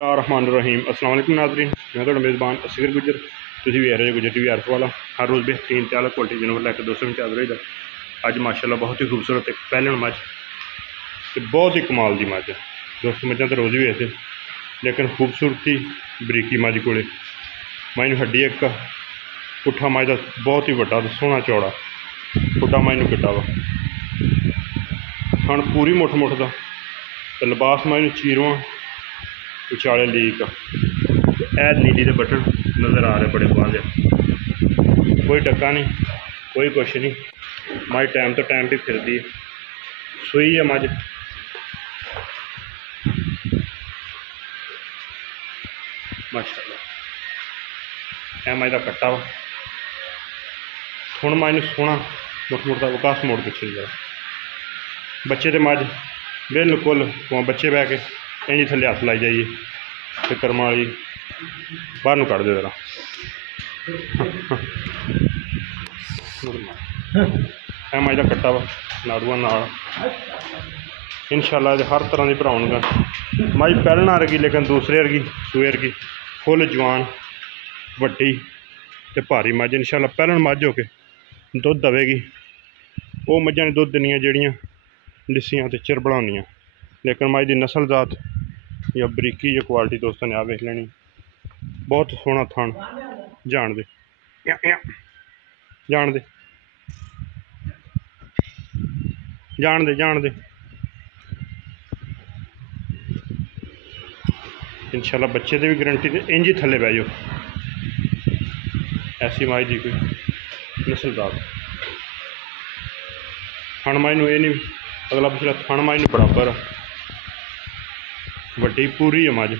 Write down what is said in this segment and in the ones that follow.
रहमान रहीम अस्सलाम वालेकुम नाज़रीन, मैं तो मेज़बान असगर गुजर तुझी भी रहे गुजर टीवी अर्फ वाला हर रोज़ बेहतरीन त्याल क्वालिटी जानवर लैके दोस्तों में हाज़िर होइदा। अज माशाल्लाह बहुत ही खूबसूरत एक पहलन मझ ते बहुत ही कमाल की मझ है दोस्तों। मझां तो रोज़ भी ऐसे लेकिन खूबसूरती बरीकी मझ कोले मैनू हड्डी एक पुट्ठा मझ का बहुत ही वड्डा ते सोहना चौड़ा पुट्ठा मैनू किड्डा वा थण पूरी मुठ मुठ का ते लिबास मैनू चीरों उचाले लीक ऐ नीली के बटन नज़र आ रहे बड़े बांधे, कोई डक्का नहीं कोई कुछ नहीं। मझ टाइम तो टाइम भी फिरती है, सूई है मझ माशाल्लाह। ऐ मझ का कट्टा वा थुण मैनू सोहना मुठ मुड़ का विकास मोड़ पिछे जरा बच्चे तो मझ बिल्कुल बच्चे बह के इंज थले हथ लाई जाइए तो कर्म वाली बाहर कढ़ दो जरा ऐ मझ का कट्टा वा नाड़ूआ नाल इंशाअल्लाह हर तरह की भराउणगा मझ पहलना वर्गी लेकिन दूसरे वर्गी सूए वर्गी फुल जवान वड्डी ते भारी मझ इंशाअल्लाह पहलन मझ हो के दुध देवेगी। वो मझां ने दुध देनियां जेहड़ियां लिस्सियां ते चिर बढ़ाउंदियां, लेकिन मझ की नस्ल जात या बरीकी या क्वालिटी दोस्तों ने आ वेख लेनी। बहुत सोहना थान जान दे जान दे जान दे जान दे इंशाल्लाह बच्चे की भी गारंटी तो इंज ही थले बह जाओ। ऐसी माई की कोई नस्ल जात थन माई नूं ये नहीं अगला पिछला थन माई नूं बराबर वड्डी पूरी है मझ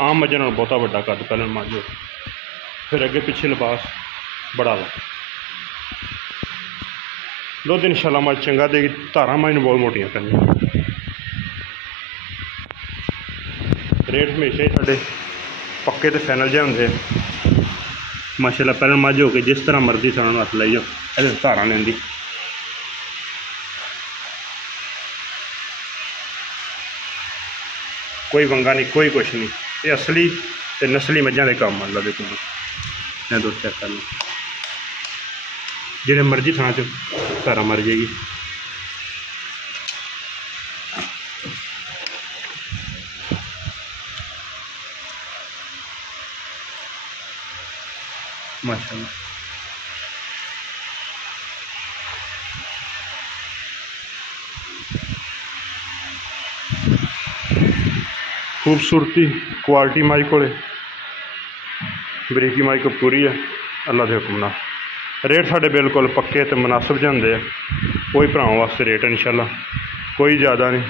आम मझां नालों बहुता वड्डा कद पहलन मझ हो फिर अगे पिछे लिबास बड़ा वा दुध इंशाअल्लाह मझ चंगा देगी। धारा मझ बहुत मोटियां करनियां। रेट हमेशा ही साढ़े पक्के तो फैनल जे होंगे माशाअल्लाह। पहलन मझ हो के जिस तरह मर्जी सानू हथ लाई जाओ ये धारा लेंदी कोई वंगा नहीं कोई कुछ नहीं। ये असली ते नस्ली मझां दे काम अल्लाह दे कोल मैं दोस्त चेक कर लो जिहड़े मर्जी थां च धारा मर जाएगी। माशाअल्लाह खूबसूरती क्वालिटी मझ कोले बरीकी मझ को पूरी है अल्लाह के हुक्म नाल। रेट साढ़े बिल्कुल पक्के तो मुनासिब जे हुंदे कोई भरावां वास्ते रेट इंशाअल्लाह कोई ज़्यादा नहीं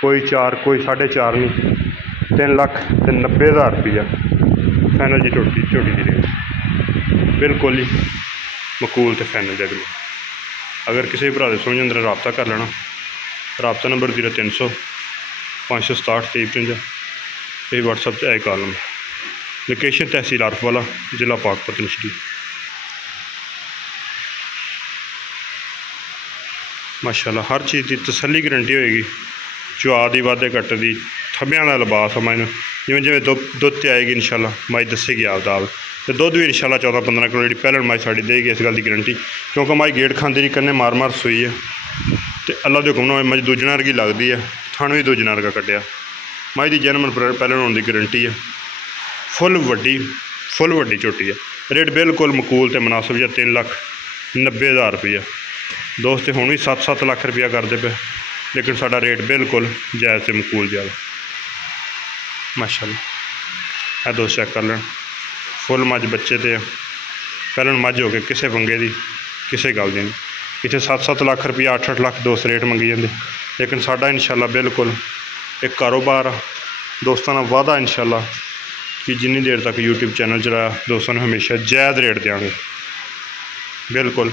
कोई 4 कोई 4.5 नहीं 3,90,000 रुपया फैनल जी झोटी की रेट बिल्कुल ही मकूल तो फैनल जगली। अगर किसी भरा दे समझ अंदर रबता कर लेना रबता नंबर 0300 567 2355 ये व्हाट्सएप से कॉल नंबर। लोकेशन तहसील अर्फ वाला जिला पाकपत नशरी। माशाअल्लाह हर चीज़ की तसल्ली गारंटी होएगी। चुआ की वाधे घट की थब्बियां का लिबास मैनू जिमें जिमें दुध ते आएगी इंशाअल्लाह मझ दसेगी आप तो दुध भी इंशाअल्लाह 14-15 किलो जी पहलन मझ साड़ी देगी इस गल की गारंटी क्योंकि मझ गेट खाती रही कन्ने मार मार सूई है तो अल्लाह के हुक्म नाल मझ दूजना वर्गी लगती है थण भी दूजना वर्गा कट्टिया मझ की जन्म पहलन होने की गारंटी है। फुल वड्डी झोटी है। रेट बिल्कुल मकूल तो मुनासिब या 3,90,000 रुपया दोस्त हुण भी 7-7 लाख रुपया करते पे लेकिन साडा रेट बिल्कुल जायज़ से मकूल जाए माशाअल्लाह। है दोस्त चेक कर लें फुल मझ बच्चे तो पहलन मझ हो के किसी पंगे की किसी गल की नहीं। इतने 7-7 लाख रुपया 8-8 लाख दोस्त रेट मंगी जाते लेकिन साडा इंशाअल्लाह बिल्कुल एक कारोबार दोस्तों का वादा इंशाअल्लाह कि जिन्नी देर तक यूट्यूब चैनल चलाया दोस्तों हमेशा जायज़ रेट देंगे बिल्कुल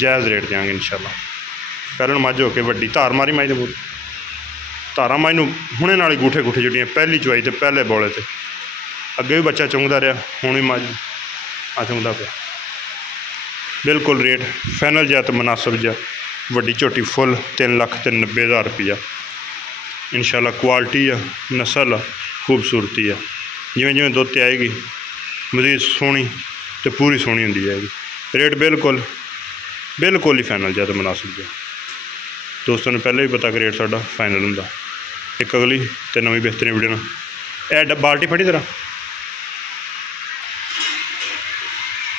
जायज़ रेट देंगे इंशाअल्लाह। पहलन मझ हो के वड्डी धार मारी मझ ने धारा मझ नूं हुणे नाल गूठे गूठे जुड़ियां पहली चुआई तो पहले बौले से अगे भी बच्चा चुंगदा रहा हुण भी मझ आ चुंगदा पिया बिल्कुल रेट फैनल जा तो मुनासिब जा वड्डी झोटी फुल 3,90,000 रुपया इंशाअल्लाह क्वालिटी है नस्ल खूबसूरती है। जिमें जिमें दुध ते आएगी मजीद सोहनी तो पूरी सोहनी होंदी जाएगी। रेट बिल्कुल बिल्कुल ही फाइनल ज़्यादा मुनासिब है। दोस्तों ने पहले भी पता कि रेट साडा फाइनल होंदा। एक अगली तो नवी बेहतरीन वीडियो ना ए बाल्टी फड़ी तरह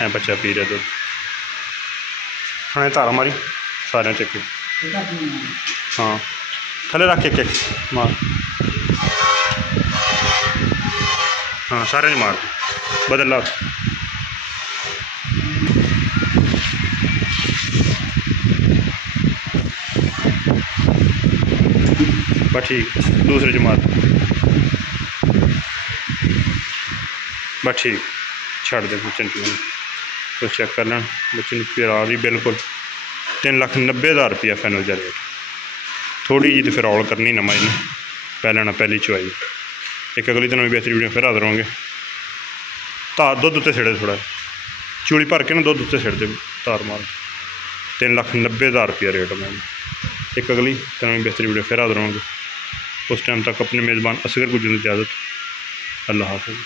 ऐ बच्चा पी रहा दुध। हाँ धारा मारी सारे चक्के हाँ थले रख एक मार हाँ सारे मार बदल ला बस ठीक दूसरे जमात बस ठीक छड़ दे चंटियों तो चेक कर लें बच्चे प्यार रही बिल्कुल 3,90,000 रुपया फाइनल जा रेट। थोड़ी जी तो फिर औल करनी ना माई ने पहले ना पहली चुवाई। एक अगली दिन बेहतरीन वीडियो फिर हाजिर होंगे। धार दुध उत्ते सिड़े थोड़ा चूड़ी भर के ना दुध उत्ते सिड़ दे धार मार 3,90,000 रुपया रेट मैं। एक अगली दिन बेहतरीन वीडियो फिर हाजिर होंगे। उस टाइम तक अपने मेज़बान असगर गुजर की इजाज़त। अल्लाह हाफ़िज़।